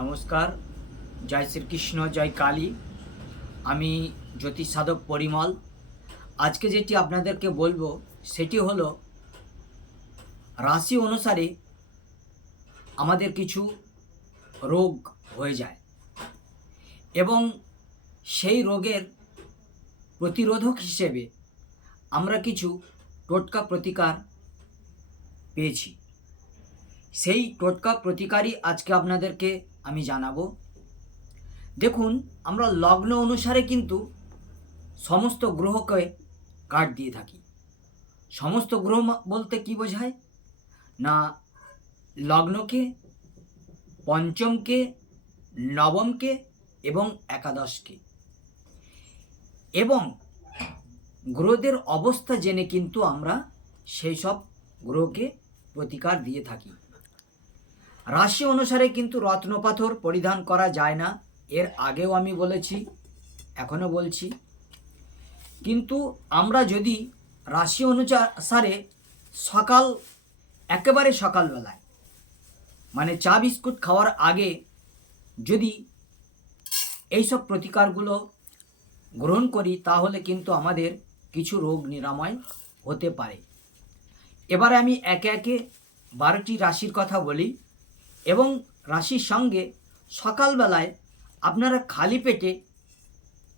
নমস্কার, জয় শ্রীকৃষ্ণ, জয় কালী। আমি জ্যোতিষ সাধক পরিমল। আজকে যেটি আপনাদেরকে বলব, সেটি হলো, রাশি অনুসারে আমাদের কিছু রোগ হয়ে যায় এবং সেই রোগের প্রতিরোধক হিসেবে আমরা কিছু টোটকা প্রতিকার পেয়েছি। সেই টোটকা প্রতিকারই আজকে আপনাদেরকে আমি জানাব। দেখুন, আমরা লগ্ন অনুসারে কিন্তু সমস্ত গ্রহকে কার্ড দিয়ে থাকি। সমস্ত গ্রহ বলতে কি বোঝায়? না, লগ্নকে, পঞ্চমকে, নবমকে এবং একাদশকে। এবং গ্রহদের অবস্থা জেনে কিন্তু আমরা সেই সব গ্রহকে প্রতিকার দিয়ে থাকি। রাশি অনুসারে কিন্তু রত্নপাথর পরিধান করা যায় না। এর আগেও আমি বলেছি, এখনও বলছি। কিন্তু আমরা যদি রাশি অনুসারে সকাল, একেবারে সকালবেলায় মানে চা বিস্কুট খাওয়ার আগে যদি এইসব প্রতিকারগুলো গ্রহণ করি, তাহলে কিন্তু আমাদের কিছু রোগ নিরাময় হতে পারে। এবারে আমি একে একে বারোটি রাশির কথা বলি। এবং রাশির সঙ্গে সকালবেলায় আপনারা খালি পেটে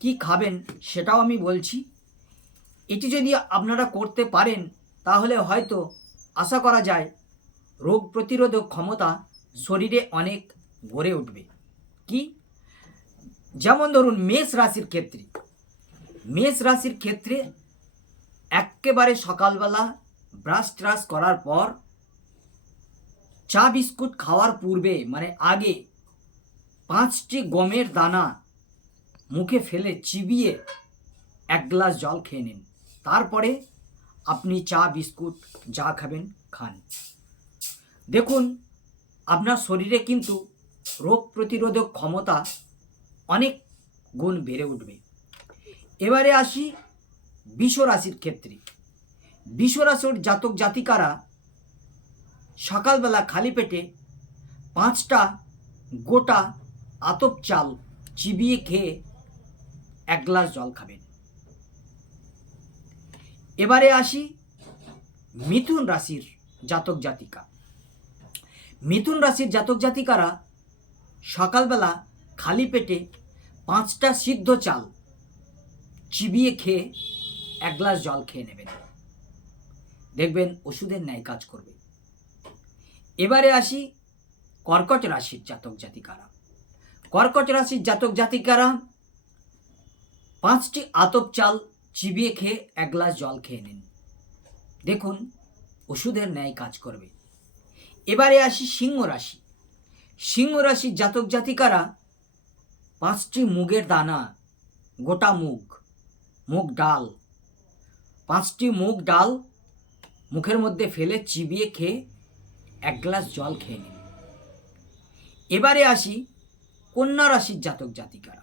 কি খাবেন সেটাও আমি বলছি। এটি যদি আপনারা করতে পারেন, তাহলে হয়তো আশা করা যায় রোগ প্রতিরোধক ক্ষমতা শরীরে অনেক গড়ে উঠবে। কি? যেমন ধরুন মেষ রাশির ক্ষেত্রে। মেষ রাশির ক্ষেত্রে একেবারে সকালবেলা ব্রাশ ট্রাশ করার পর চা বিস্কুট খাওয়ার পূর্বে মানে আগে, পাঁচটি গমের দানা মুখে ফেলে চিবিয়ে এক গ্লাস জল খেয়ে নিন। তারপরে আপনি চা বিস্কুট যা খাবেন খান। দেখুন, আপনার শরীরে কিন্তু রোগ প্রতিরোধক ক্ষমতা অনেক গুণ বেড়ে উঠবে। এবারে আসি বিষ রাশির ক্ষেত্রে। বিষ রাশির জাতক জাতিকারা সকালবেলা খালি পেটে পাঁচটা গোটা আতপ চাল চিবিয়ে খেয়ে এক গ্লাস জল খাবেন। এবারে আসি মিথুন রাশির জাতক জাতিকা। মিথুন রাশির জাতক জাতিকারা সকালবেলা খালি পেটে পাঁচটা সিদ্ধ চাল চিবিয়ে খেয়ে এক গ্লাস জল খেয়ে নেবেন। দেখবেন ওষুধের ন্যায় কাজ করবে। এবারে আসি কর্কট রাশির জাতক জাতিকারা। কর্কট রাশির জাতক জাতিকারা, পাঁচটি আতপ চাল চিবিয়ে খেয়ে এক গ্লাস জল খেয়ে নিন। দেখুন, ওষুধের ন্যায় কাজ করবে। এবারে আসি সিংহ রাশি। সিংহ রাশির জাতক জাতিকারা, পাঁচটি মুগের দানা, গোটা মুগ মুগ ডাল, পাঁচটি মুগ ডাল মুখের মধ্যে ফেলে চিবিয়ে খেয়ে এক গ্লাস জল খেয়ে নিন। এবারে আসি কন্যা রাশির জাতক জাতিকারা।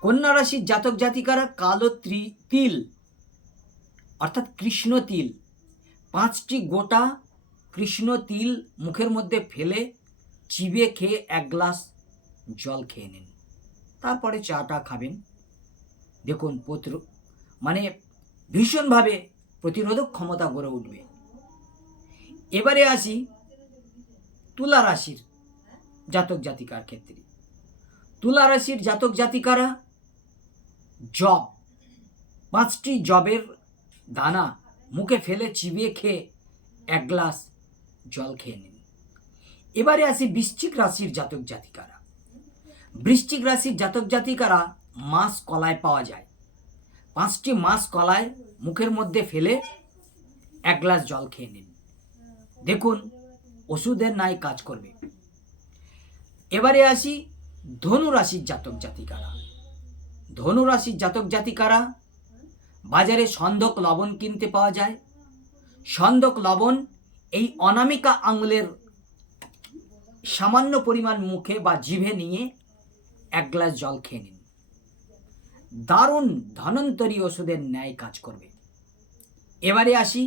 কন্যা রাশির জাতক জাতিকারা কালো ত্রি, তিল, অর্থাৎ কৃষ্ণ তিল। পাঁচটি গোটা কৃষ্ণ তিল মুখের মধ্যে ফেলে চিবে খেয়ে এক গ্লাস জল খেয়ে নিন। তারপরে চাটা খাবেন। দেখুন প্রতিরো মানে ভীষণভাবে প্রতিরোধক ক্ষমতা গড়ে উঠবে। এবারে আসি তুলা রাশির জাতক জাতিকার ক্ষেত্রে। তুলা রাশির জাতক জাতিকারা জব, পাঁচটি জবের দানা মুখে ফেলে চিবিয়ে খেয়ে এক গ্লাস জল খেয়ে নিন। এবারে আসি বৃশ্চিক রাশির জাতক জাতিকারা। বৃশ্চিক রাশির জাতক জাতিকারা মাছ কলায় পাওয়া যায়। পাঁচটি মাছ কলায় মুখের মধ্যে ফেলে এক গ্লাস জল খেয়ে নিন। দেখুন, ওষুধের নাই কাজ করবে। এবারে আসি ধনু রাশির জাতক জাতিকারা। ধনু রাশির জাতক জাতিকারা, বাজারে সন্দক লবণ কিনতে পাওয়া যায়। সন্দক লবণ এই অনামিকা আঙুলের সামান্য পরিমাণ মুখে বা জিভে নিয়ে এক গ্লাস জল খেয়ে নিন। দারুণ ধনন্তরী ওষুধের ন্যায় কাজ করবে। এবারে আসি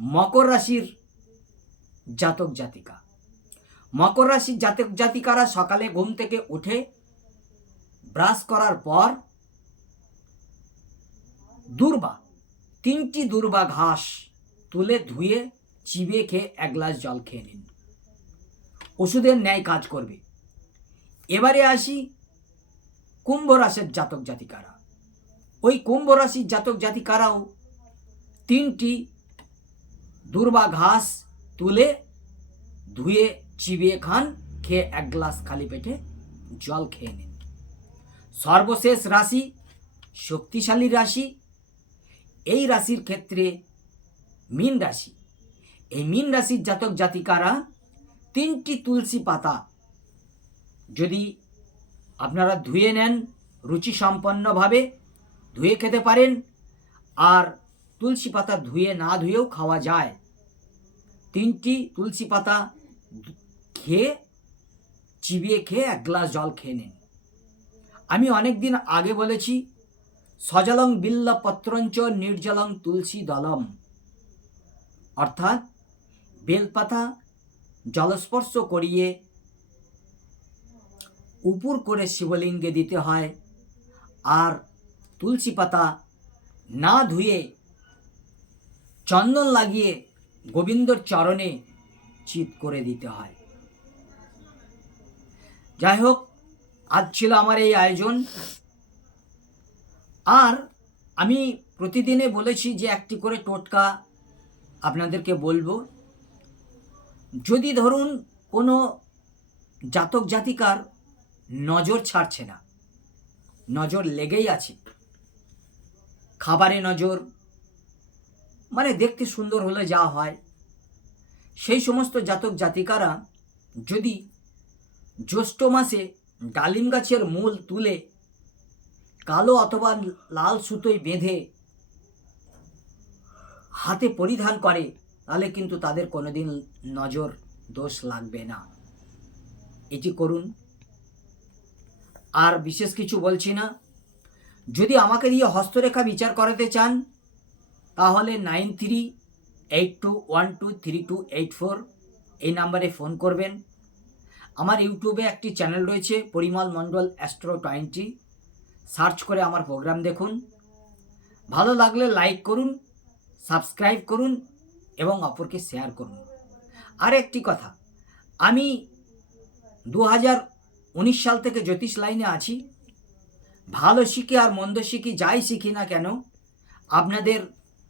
মকর রাশির জাতক জাতিকা। মকর রাশির জাতক জাতিকারা সকালে ঘুম থেকে উঠে ব্রাশ করার পর দুর্বা, তিনটি দুর্বা ঘাস তুলে ধুয়ে, চিবিয়ে খেয়ে এক গ্লাস জল খেয়ে নিন। ওষুধের ন্যায় কাজ করবে। এবারে আসি কুম্ভ রাশির জাতক জাতিকারা। ওই কুম্ভ রাশির জাতক জাতিকারাও তিনটি দুর্বা ঘাস তুলে ধুয়ে, চিবিয়ে খান, খেয়ে এক গ্লাস খালি পেটে জল খেয়ে নিন। সর্বশেষ রাশি শক্তিশালী রাশি। এই রাশির ক্ষেত্রে মীন রাশি। এই মীন রাশির জাতক জাতিকারা তিনটি তুলসী পাতা যদি আপনারা ধুয়ে নেন রুচি সম্পন্নভাবে ধুয়ে খেতে পারেন, আর তুলসী পাতা ধুয়ে না ধুয়েও খাওয়া যায় তিনটি তুলসী পাতা খেয়ে, চিবিয়ে খেয়ে এক গ্লাস জল খেয়ে নিন। আমি অনেক দিন আগে বলেছি, সজলং বিল্ল পত্রঞ্চ নির্জলং তুলসী দলম। অর্থাৎ বেলপাতা জলস্পর্শ করিয়ে উপুর করে শিবলিঙ্গে দিতে হয় আর তুলসী পাতা না ধুয়ে চন্দন লাগিয়ে গোবিন্দর চরণে চিত করে দিতে হয়। যাই হোক, আজ ছিল আমার এই আয়োজন। আর আমি প্রতিদিনে বলেছি যে একটি করে টোটকা আপনাদেরকে বলব। যদি ধরুন কোনো জাতক জাতিকার নজর ছাড়ছে না, নজর লেগেই আছে, খাবারে নজর মানে দেখতে সুন্দর হলে যা হয়। সেই সমস্ত জাতক জাতিকারা যদি জ্যৈষ্ঠ মাসে ডালিম গাছের মূল তুলে কালো অথবা লাল সুতোয় বেঁধে হাতে পরিধান করে, তাহলে কিন্তু তাদের কোনোদিন নজর দোষ লাগবে না। এটি করুন। আর বিশেষ কিছু বলছি না। যদি আমাকে দিয়ে হস্তরেখা বিচার করাতে চান তাহলে nine three eight two one two three two eight four এই নাম্বারে ফোন করবেন। আমার ইউটিউবে একটি চ্যানেল রয়েছে Parimal Mondal astro twenty. Search করে আমার প্রোগ্রাম দেখুন। ভালো লাগলে লাইক করুন, সাবস্ক্রাইব করুন এবং অপরকে শেয়ার করুন। আর একটি কথা, আমি দু হাজার উনিশ সাল থেকে জ্যোতিষ লাইনে আছি। ভালো শিখি আর মন্দ শিখি যাই শিখি না কেন, আপনাদের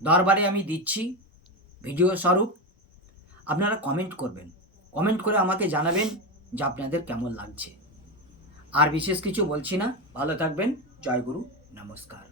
দরবারে আমি দিচ্ছি ভিডিও স্বরূপ। আপনারা কমেন্ট করবেন। কমেন্ট করে আমাকে জানাবেন যে আপনাদের কেমন লাগছে। আর বিশেষ কিছু বলছি না। ভালো থাকবেন। জয় গুরু। নমস্কার।